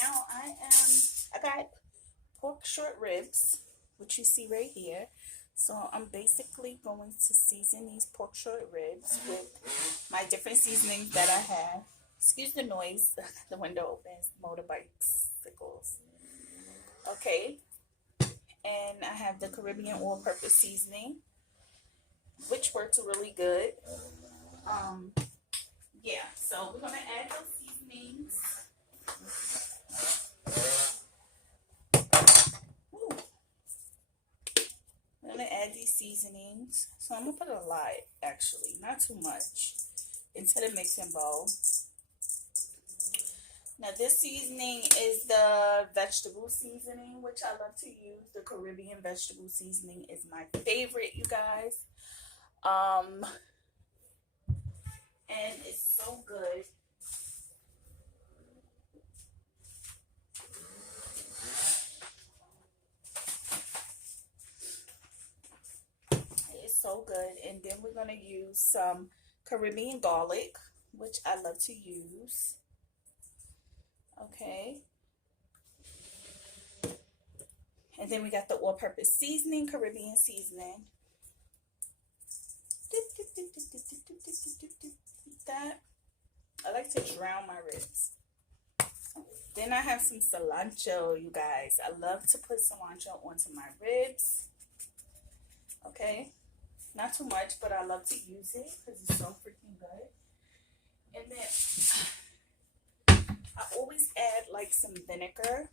now I got pork short ribs, which you see right here. So I'm basically going to season these pork short ribs with my different seasonings that I have. Excuse the noise, the window opens, motorbikes. Okay, and I have the Caribbean all-purpose seasoning, which works really good. Um, yeah, so we're gonna add those seasonings. Ooh. I'm gonna add these seasonings. So I'm gonna put a lot, actually, not too much, into the mixing bowl. Now this seasoning is the vegetable seasoning, which I love to use. The Caribbean vegetable seasoning is my favorite, you guys. And it's so good. It's so good. And then we're gonna use some Caribbean garlic, which I love to use. Okay. And then we got the all-purpose seasoning, Caribbean seasoning. That. I like to drown my ribs. Then I have some cilantro, you guys. I love to put cilantro onto my ribs. Okay. Not too much, but I love to use it because it's so freaking good. And then I always add like some vinegar.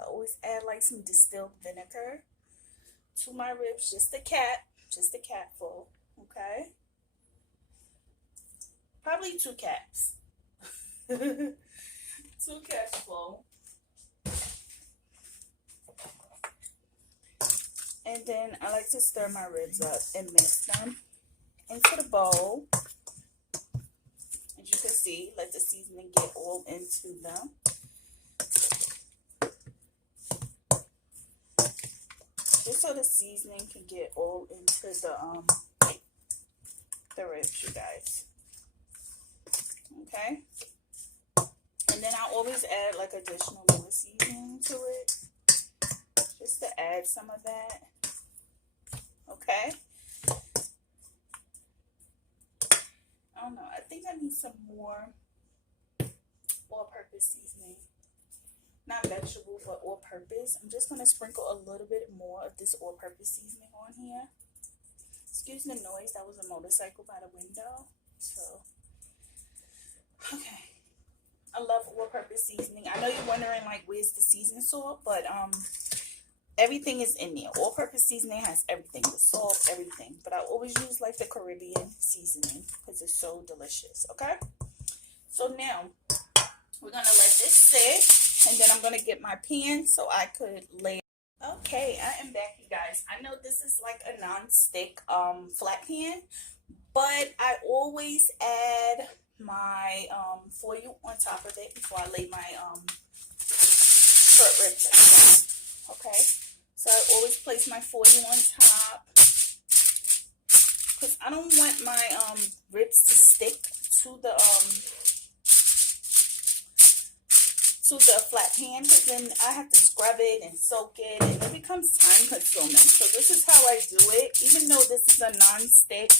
I always add like some distilled vinegar to my ribs. Just a cat full. Okay. Probably 2 caps. 2 caps full. And then I like to stir my ribs up and mix them into the bowl. As you can see, let the seasoning get all into them. Just so the seasoning can get all into the ribs, you guys. Okay. And then I always add like additional more seasoning to it, just to add some of that. Okay. I don't know. I think I need some more all-purpose seasoning. Not vegetable, but all-purpose. I'm just going to sprinkle a little bit more of this all-purpose seasoning on here. Excuse the noise. That was a motorcycle by the window. So, okay. I love all-purpose seasoning. I know you're wondering, like, where's the seasoning salt? But, everything is in there. All-purpose seasoning has everything. The salt, everything. But I always use, like, the Caribbean seasoning because it's so delicious. Okay? So, now, we're going to let this sit. And then I'm going to get my pan so I could lay. Okay, I am back, you guys. I know this is like a non-stick flat pan, but I always add my foil on top of it before I lay my short ribs down. Okay, so I always place my foil on top because I don't want my ribs to stick to the flat pan, because then I have to scrub it and soak it and it becomes time consuming. So this is how I do it. Even though this is a non-stick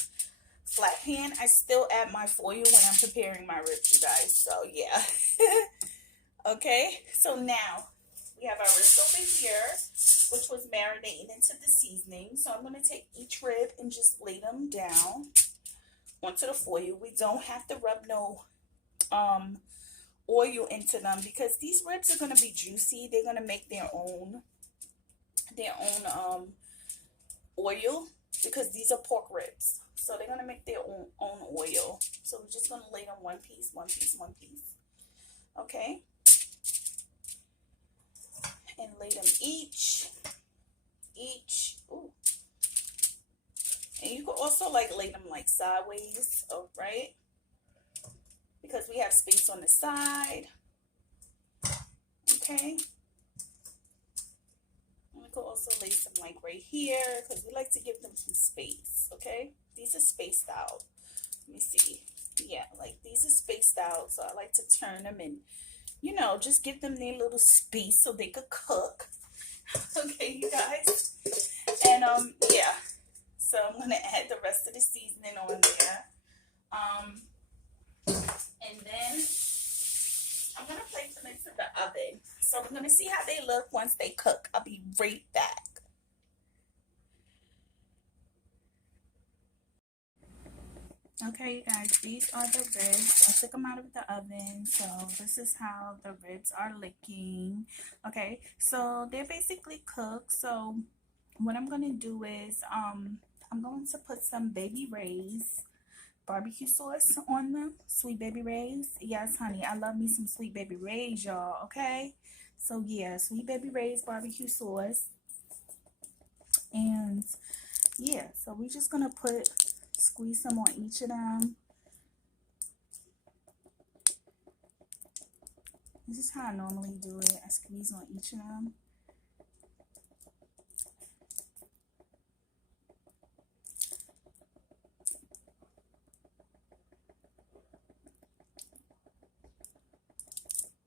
flat pan, I still add my foil when I'm preparing my ribs, you guys. So yeah. Okay, so now we have our ribs over here, which was marinating into the seasoning. So I'm going to take each rib and just lay them down onto the foil. We don't have to rub no oil into them because these ribs are going to be juicy. They're going to make their own oil because these are pork ribs. So they're going to make their own oil. So we're just going to lay them one piece. Okay. And lay them each. Ooh. And you can also like lay them like sideways, right? Because we have space on the side. Okay. And we could also lay some like right here because we like to give them some space. Okay. These are spaced out. Let me see. Yeah, like these are spaced out. So I like to turn them and you know, just give them their little space so they could cook. Okay, you guys. And yeah. So I'm gonna add the rest of the seasoning on there. And then I'm gonna place them into the oven. So we're gonna see how they look once they cook. I'll be right back. Okay, you guys, these are the ribs. I took them out of the oven, so this is how the ribs are looking. Okay, so they're basically cooked. So what I'm gonna do is I'm going to put some baby Ray's barbecue sauce on them. Sweet baby Ray's. Yes, honey, I love me some sweet baby Ray's, y'all. Okay, so yeah, sweet baby Ray's barbecue sauce. And yeah, so we're just gonna squeeze some on each of them. This is how I normally do it. I squeeze on each of them.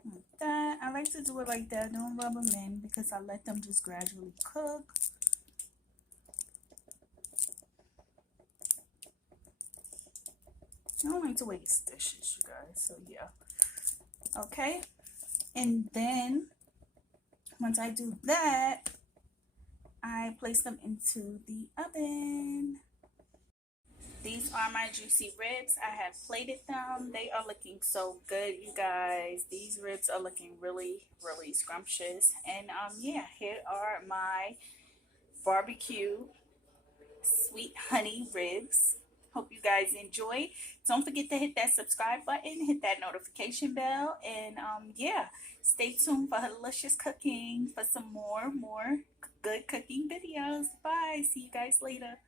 Like that. I like to do it like that. Don't rub them in because I let them just gradually cook. I don't like to waste dishes, you guys. So yeah. Okay. And then once I do that, I place them into the oven. These are my juicy ribs. I have plated them. They are looking so good, you guys. These ribs are looking really, really scrumptious. And yeah, here are my barbecue sweet honey ribs. Hope you guys enjoy. Don't forget to hit that subscribe button, hit that notification bell, and yeah, stay tuned for Hoodalicious Cooking for some more good cooking videos. Bye. See you guys later.